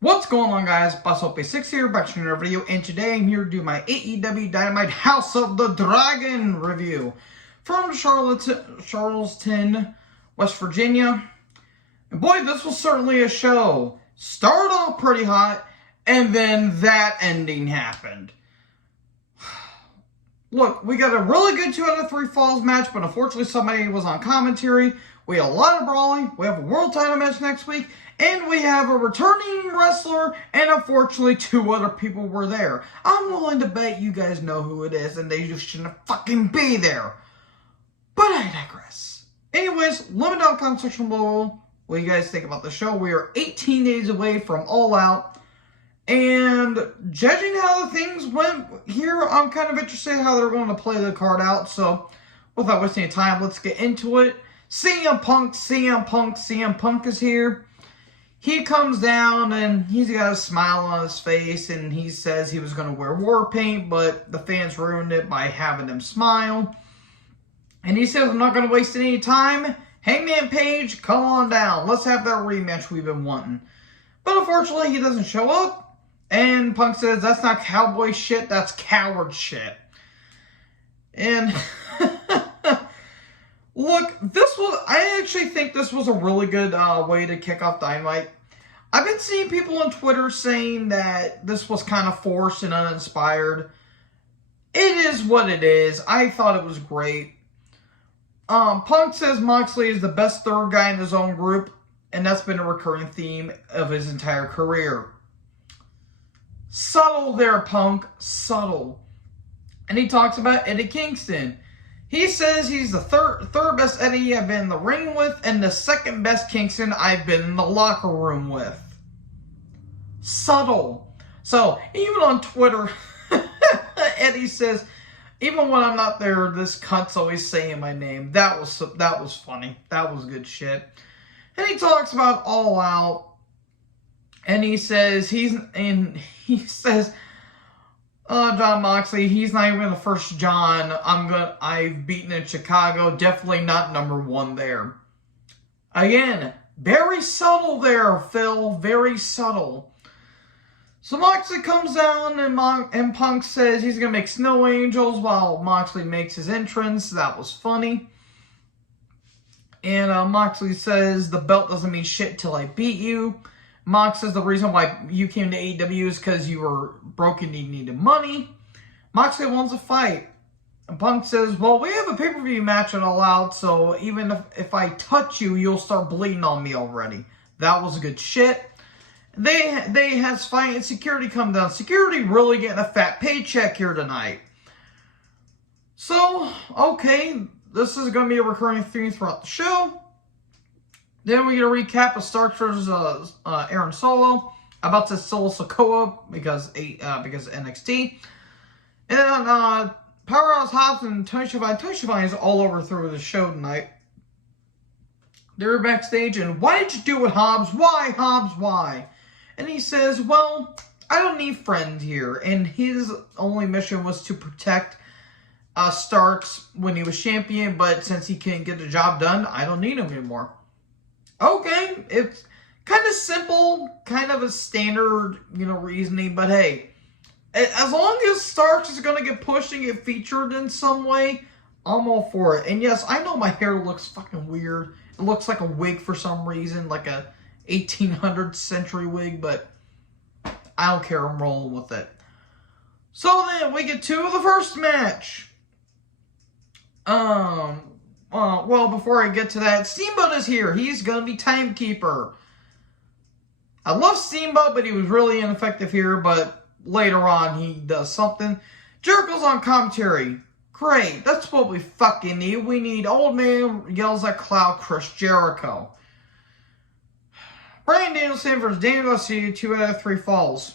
What's going on, guys? BuzzOp6 here, back to another video, and today I'm here to do my AEW Dynamite House of the Dragon review from Charleston, West Virginia. And boy, this was certainly a show. Started off pretty hot, and then that ending happened. Look, we got a really good 2 out of 3 falls match, but unfortunately somebody was on commentary. We had a lot of brawling. We have a world title match next week. And we have a returning wrestler, and unfortunately 2 other people were there. I'm willing to bet you guys know who it is, and they just shouldn't fucking be there. But I digress. Anyways, let me know in the comment section below what you guys think about the show. We are 18 days away from All Out. And judging how the things went here, I'm kind of interested how they're going to play the card out. So, without wasting any time, let's get into it. CM Punk is here. He comes down and he's got a smile on his face and he says he was going to wear war paint, but the fans ruined it by having him smile. And he says, I'm not going to waste any time. Hangman Page, come on down. Let's have that rematch we've been wanting. But unfortunately, he doesn't show up. And Punk says, that's not cowboy shit, that's coward shit. And look, I actually think this was a really good way to kick off Dynamite. I've been seeing people on Twitter saying that this was kind of forced and uninspired. It is what it is. I thought it was great. Punk says Moxley is the best third guy in his own group, and that's been a recurring theme of his entire career. Subtle there, Punk. Subtle. And he talks about Eddie Kingston. He says he's the third best Eddie I've been in the ring with, and the second best Kingston I've been in the locker room with. Subtle. So, even on Twitter, Eddie says, even when I'm not there, this cunt's always saying my name. That was funny. That was good shit. And he talks about All Out, and he says John Moxley, he's not even the first John I've beaten in Chicago. Definitely not number 1 there. Again, very subtle there, Phil. Very subtle. So Moxley comes down and Punk says he's going to make snow angels while Moxley makes his entrance. That was funny. And Moxley says the belt doesn't mean shit till I beat you. Mox says the reason why you came to AEW is because you were broken and you needed money. Moxley wants a fight. And Punk says, well, we have a pay-per-view match at All Out, so even if I touch you, you'll start bleeding on me already. That was good shit. They has fight and security come down. Security really getting a fat paycheck here tonight. So, okay, this is going to be a recurring theme throughout the show. Then we're going to recap of Starter's Aaron Solo. About to Solo Sikoa because NXT. And then Powerhouse Hobbs and Tony Schiavone. Tony Schiavone is all over through the show tonight. They're backstage and why did you do it, Hobbs? Why, Hobbs? Why? And he says, well, I don't need friends here. And his only mission was to protect Starks when he was champion. But since he can't get the job done, I don't need him anymore. Okay, it's kind of simple, kind of a standard, reasoning, but hey, as long as Starks is going to get pushed and get featured in some way, I'm all for it. And yes, I know my hair looks fucking weird. It looks like a wig for some reason, like a 1800th century wig, but I don't care, I'm rolling with it. So then, we get to the first match. Well, before I get to that, Steamboat is here. He's going to be timekeeper. I love Steamboat, but he was really ineffective here, but later on he does something. Jericho's on commentary. Great. That's what we fucking need. We need Old Man Yells at Cloud Chris Jericho. Bryan Danielson versus Daniel Garcia, 2 out of 3 falls.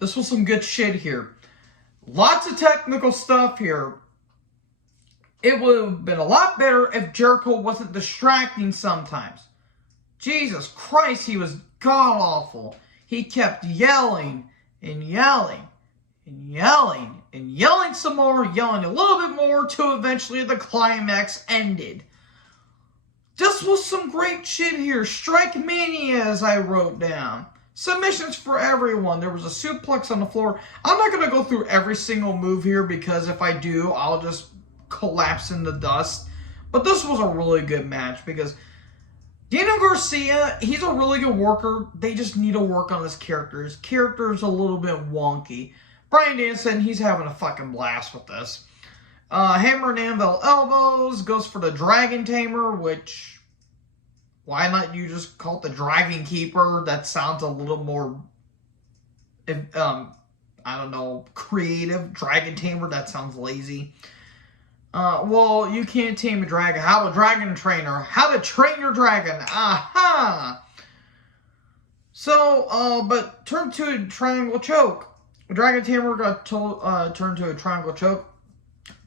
This was some good shit here. Lots of technical stuff here. It would have been a lot better if Jericho wasn't distracting sometimes. Jesus Christ, he was god-awful. He kept yelling and yelling and yelling and yelling some more, yelling a little bit more, till eventually the climax ended. This was some great shit here. Strike Mania, as I wrote down. Submissions for everyone. There was a suplex on the floor. I'm not going to go through every single move here because if I do, I'll just collapse into dust. But this was a really good match because Daniel Garcia, he's a really good worker. They just need to work on his character. His character is a little bit wonky. Bryan Danielson, he's having a fucking blast with this. Hammer and Anvil elbows, goes for the Dragon Tamer, which, why not you just call it the Dragon Keeper? That sounds a little more, I don't know, creative. Dragon Tamer, that sounds lazy. Well, you can't tame a dragon. How a dragon trainer? How to train your dragon? Aha! So, but turn to a triangle choke. Dragon Tamer got turned to a triangle choke.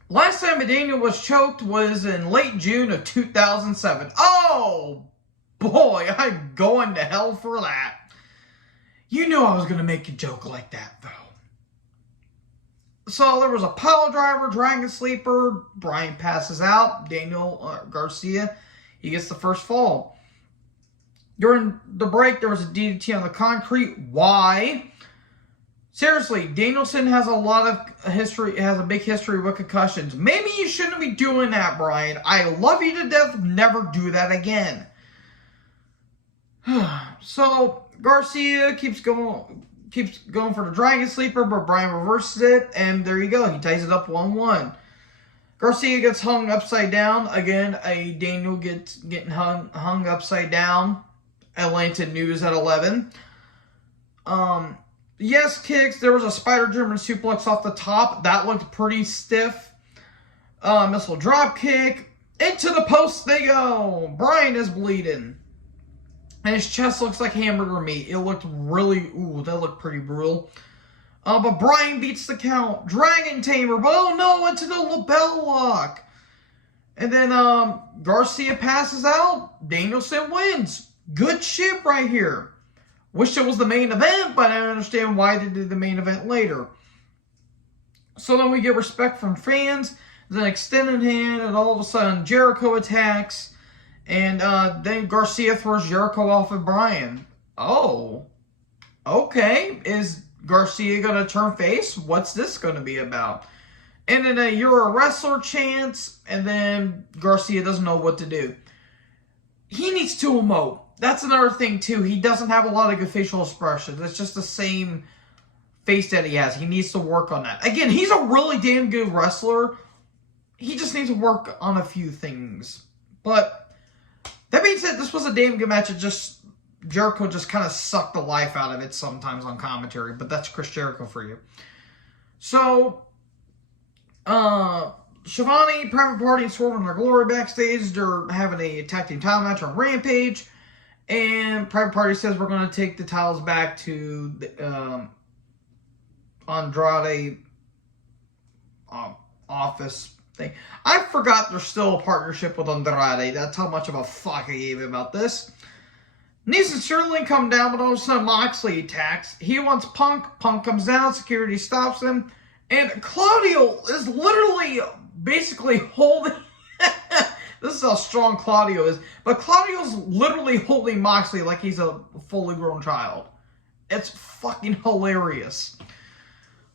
Last time Daniel was choked was in late June of 2007. Oh, boy, I'm going to hell for that. You knew I was going to make a joke like that, though. So there was a pile driver, Dragon Sleeper. Bryan passes out. Daniel Garcia, he gets the first fall. During the break, there was a DDT on the concrete. Why? Seriously, Danielson has a lot of history, has a big history with concussions. Maybe you shouldn't be doing that, Bryan. I love you to death. Never do that again. So, Garcia keeps going for the Dragon Sleeper, but Bryan reverses it, and there you go. He ties it up 1-1. Garcia gets hung upside down. Again, Daniel getting hung upside down. Atlanta News at 11. Yes, kicks. There was a Spider German suplex off the top. That looked pretty stiff. Missile drop kick. Into the post they go. Bryan is bleeding. And his chest looks like hamburger meat. It looked really, that looked pretty brutal. But Bryan beats the count. Dragon Tamer. But oh no, into the lapel lock. And then Garcia passes out. Danielson wins. Good shit right here. Wish it was the main event, but I don't understand why they did the main event later. So then we get respect from fans. Then extended hand, and all of a sudden Jericho attacks. And then Garcia throws Jericho off of Bryan. Oh. Okay. Is Garcia going to turn face? What's this going to be about? And then you're a wrestler chance, and then Garcia doesn't know what to do. He needs to emote. That's another thing, too. He doesn't have a lot of good facial expressions. It's just the same face that he has. He needs to work on that. Again, he's a really damn good wrestler. He just needs to work on a few things. But that being said, this was a damn good match. Jericho just kind of sucked the life out of it sometimes on commentary. But that's Chris Jericho for you. So, Shivani, Private Party, and Swerve in their glory backstage. They're having a tag team title match on Rampage. And Private Party says we're going to take the titles back to the Andrade office thing. I forgot there's still a partnership with Andrade. That's how much of a fuck I gave about this. Nees and Sterling come down, but all of a sudden Moxley attacks. He wants Punk. Punk comes down. Security stops him. And Claudio is literally basically holding... This is how strong Claudio is. But Claudio's literally holding Moxley like he's a fully grown child. It's fucking hilarious.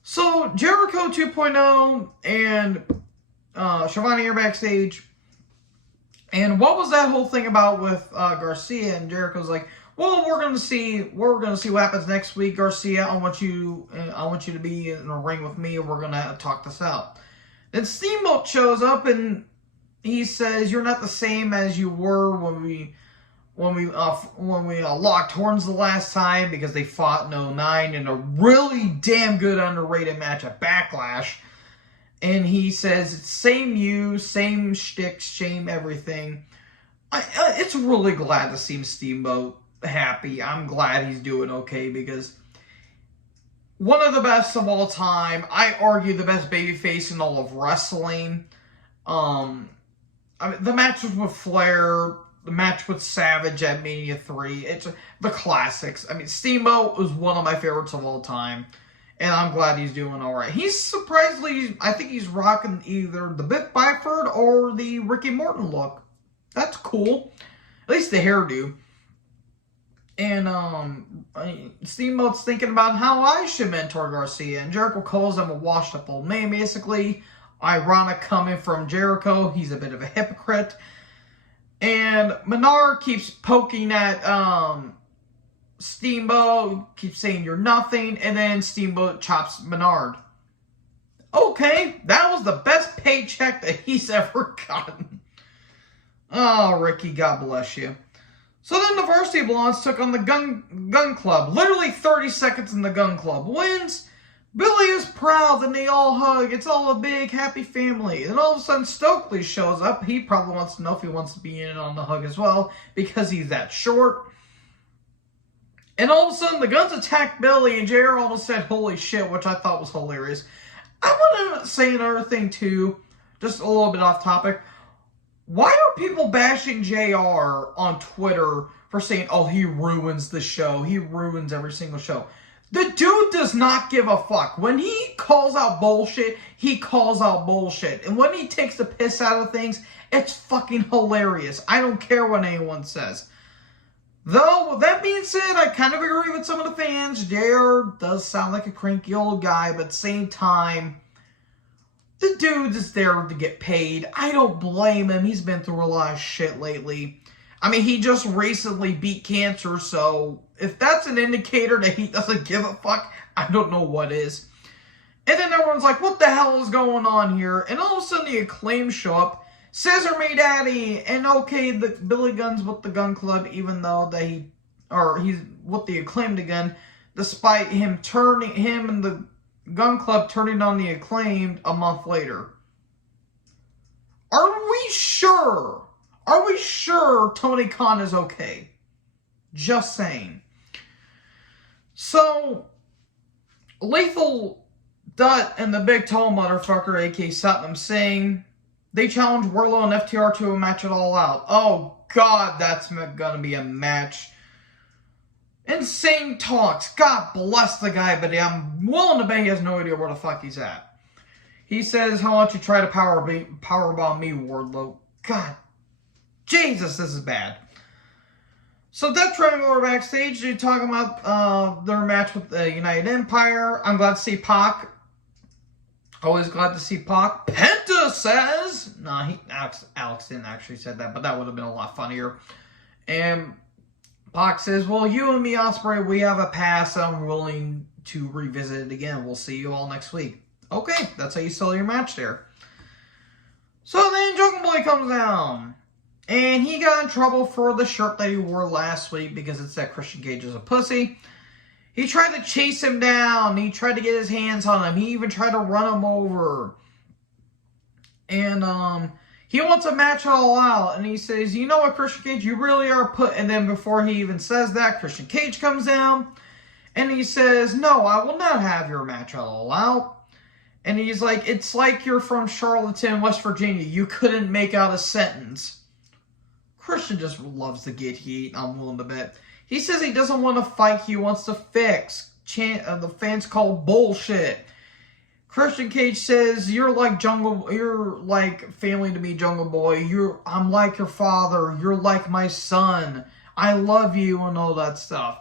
So, Jericho 2.0 and Shivani are backstage. And what was that whole thing about with Garcia? And Jericho's like, well, we're gonna see what happens next week, Garcia. I want you to be in a ring with me, and we're gonna talk this out. Then Steamboat shows up and he says, "You're not the same as you were when we locked horns the last time," because they fought in 2009 in a really damn good underrated match at Backlash. And he says, "It's same you, same shtick, same everything." It's really glad to see Steamboat happy. I'm glad he's doing okay because one of the best of all time. I argue the best babyface in all of wrestling. I mean, the matches with Flair, the match with Savage at Mania 3, it's the classics. I mean, Steamboat was one of my favorites of all time, and I'm glad he's doing all right. He's surprisingly, I think he's rocking either the Biff Byford or the Ricky Morton look. That's cool. At least the hairdo. And Steamboat's thinking about how I should mentor Garcia. And Jericho calls him a washed up old man, basically. Ironic coming from Jericho. He's a bit of a hypocrite. And Menard keeps poking at Steamboat, keeps saying you're nothing, and then Steamboat chops Menard. Okay, that was the best paycheck that he's ever gotten. Oh, Ricky, God bless you. So then the Varsity Blondes took on the Gun Club. Literally 30 seconds and the Gun Club wins. Billy is proud and they all hug. It's all a big happy family. And all of a sudden Stokely shows up. He probably wants to know if he wants to be in on the hug as well because he's that short. And all of a sudden the Guns attack Billy and JR almost said holy shit, which I thought was hilarious. I want to say another thing too, just a little bit off topic. Why are people bashing JR on Twitter for saying, oh, he ruins the show. He ruins every single show. The dude does not give a fuck. When he calls out bullshit, he calls out bullshit. And when he takes the piss out of things, it's fucking hilarious. I don't care what anyone says. Though, with that being said, I kind of agree with some of the fans. JR does sound like a cranky old guy, but at the same time, the dude is there to get paid. I don't blame him. He's been through a lot of shit lately. I mean, he just recently beat cancer, so if that's an indicator that he doesn't give a fuck, I don't know what is. And then everyone's like, what the hell is going on here? And all of a sudden the Acclaim show up. Scissor me daddy! And okay, the Billy Gunn's with the Gun Club, even though he's with the Acclaimed again, despite him and the Gun Club turning on the Acclaimed a month later. Are we sure? Are we sure Tony Khan is okay? Just saying. So, Lethal Dutt and the big tall motherfucker, a.k.a. Satnam Singh, they challenge Wardlow and FTR to a match at All Out. Oh, God, that's gonna be a match. Insane talks. God bless the guy, but I'm willing to bet he has no idea where the fuck he's at. He says, how about you try to powerbomb me, Wardlow? God, Jesus, this is bad. So Death Triangle are backstage. They're talking about their match with the United Empire. I'm glad to see Pac. Always glad to see Pac. Penta says... No, Alex didn't actually say that, but that would have been a lot funnier. And Pac says, well, you and me, Ospreay, we have a pass. I'm willing to revisit it again. We'll see you all next week. Okay, that's how you sell your match there. So then Jungle Boy comes down. And he got in trouble for the shirt that he wore last week because it said Christian Cage is a pussy. He tried to chase him down. He tried to get his hands on him. He even tried to run him over. And he wants a match All Out. And he says, you know what, Christian Cage, you really are And then before he even says that, Christian Cage comes down. And he says, no, I will not have your match All Out. And he's like, it's like you're from Charleston, West Virginia. You couldn't make out a sentence. Christian just loves to get heat, I'm willing to bet. He says he doesn't want to fight, he wants to fix. The fans call bullshit. Christian Cage says, you're like family to me, Jungle Boy. I'm like your father. You're like my son. I love you and all that stuff.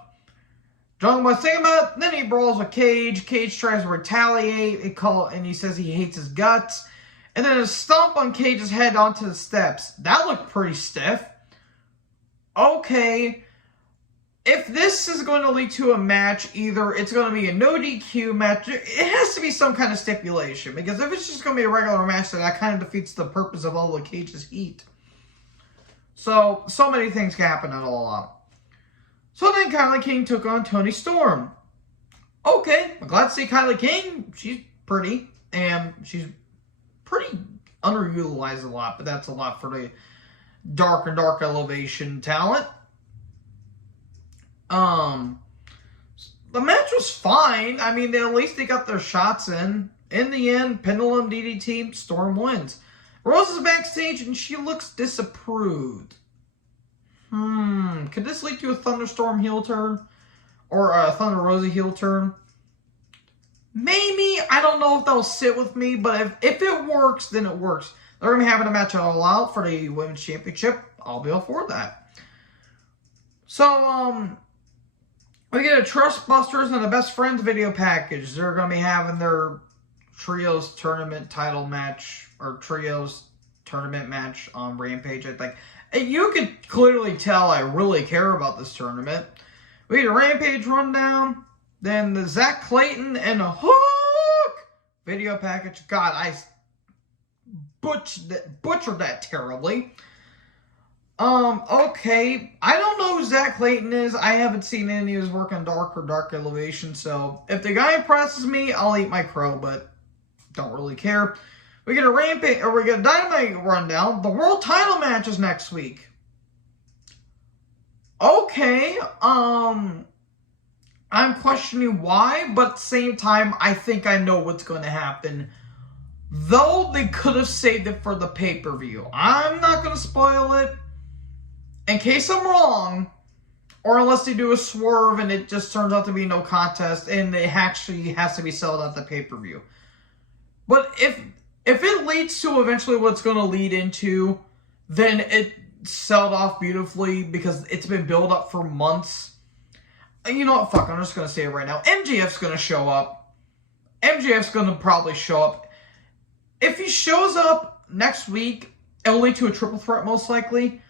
Jungle Boy's thinking about it. Then he brawls with Cage. Cage tries to retaliate and he says he hates his guts. And then a stomp on Cage's head onto the steps. That looked pretty stiff. Okay, if this is going to lead to a match, either it's going to be a no DQ match, it has to be some kind of stipulation, because if it's just going to be a regular match, then that kind of defeats the purpose of all the Cage's heat. So many things can happen at All Out. So then Kylie King took on Toni Storm. Okay, I'm glad to see Kylie King. She's pretty, and she's pretty underutilized a lot, but that's a lot for the dark elevation talent. The match was fine. I mean, at least they got their shots in. In the end, Pendulum DDT, Storm wins. Rose is backstage and she looks disapproved. Could this lead to a Thunderstorm heel turn? Or a Thunder Rosa heel turn? Maybe. I don't know if that'll sit with me, but if it works, then it works. They're going to be having a match All Out for the Women's Championship. I'll be all for that. So, we get a Trust Busters and a Best Friends video package. They're going to be having their Trios tournament title match, or Trios tournament match on Rampage, I think. And you could clearly tell I really care about this tournament. We get a Rampage rundown, then the Zach Clayton and a Hook video package. God, I butchered that terribly. Okay. I don't know who Zach Clayton is. I haven't seen any of his work on Dark or Dark Elevation, so if the guy impresses me, I'll eat my crow, but don't really care. We get a Rampage, or we get a Dynamite rundown. The world title match is next week. Okay, I'm questioning why, but at the same time, I think I know what's going to happen. Though they could have saved it for the pay-per-view. I'm not going to spoil it. In case I'm wrong, or unless they do a swerve and it just turns out to be no contest and it actually has to be sold at the pay-per-view. But if it leads to eventually what it's going to lead into, then it sold off beautifully because it's been built up for months. You know what? Fuck, I'm just going to say it right now. MJF's going to show up. MJF's going to probably show up. If he shows up next week, it'll lead to a triple threat most likely.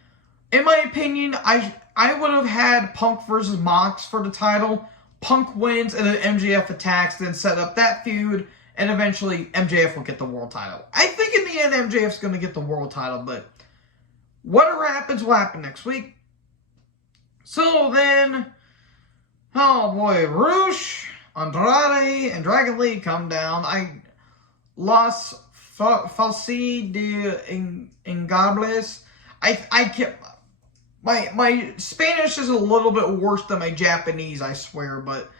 In my opinion, I would have had Punk versus Mox for the title. Punk wins and then MJF attacks, then set up that feud. And eventually, MJF will get the world title. I think in the end, MJF's going to get the world title. But whatever happens will happen next week. So then, oh boy, Rush, Andrade, and Dragon Lee come down. Los Falsi de Ingables. I can't... My Spanish is a little bit worse than my Japanese, I swear. But...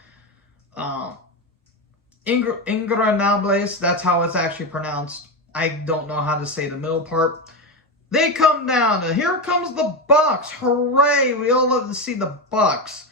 Ingranables, that's how it's actually pronounced. I don't know how to say the middle part. They come down, and here comes the Bucks. Hooray! We all love to see the Bucks.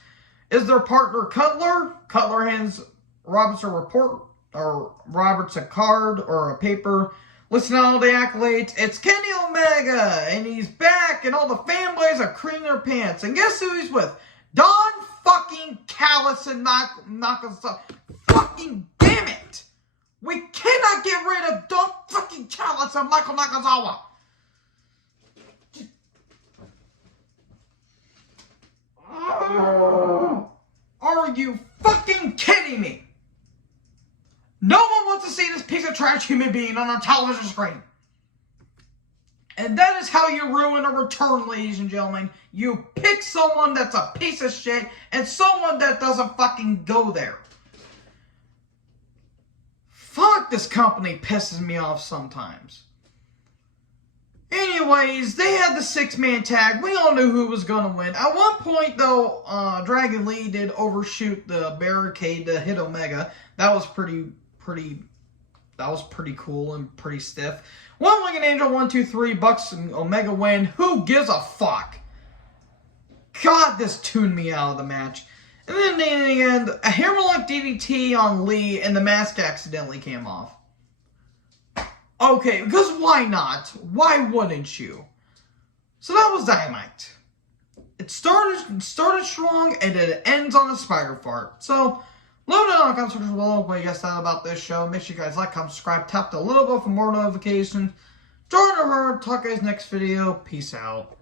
Is their partner Cutler? Cutler hands Roberts a report, or Roberts a card, or a paper. Listen to all the accolades. It's Kenny Omega, and he's back, and all the fanboys are creaming their pants. And guess who he's with? Don fucking Callis and Nakazawa. Fucking damn it! We cannot get rid of Don fucking Callis and Michael Nakazawa. Are you fucking kidding me? No one wants to see this piece of trash human being on a television screen. And that is how you ruin a return, ladies and gentlemen. You pick someone that's a piece of shit and someone that doesn't fucking go there. Fuck, this company pisses me off sometimes. Anyways, they had the 6-man tag. We all knew who was going to win. At one point, though, Dragon Lee did overshoot the barricade to hit Omega. That was pretty cool and pretty stiff. One-Legged Angel, 1, 2, 3, Bucks and Omega win. Who gives a fuck? God, this tuned me out of the match. And then in the end, a hammerlock DDT on Lee and the mask accidentally came off. Okay, because why not? Why wouldn't you? So that was Dynamite. It started strong and it ends on a spider fart. So, let me know in the comments below what you guys thought about this show. Make sure you guys like, comment, subscribe, tap the little bell for more notifications. Join the herd. Talk guys next video. Peace out.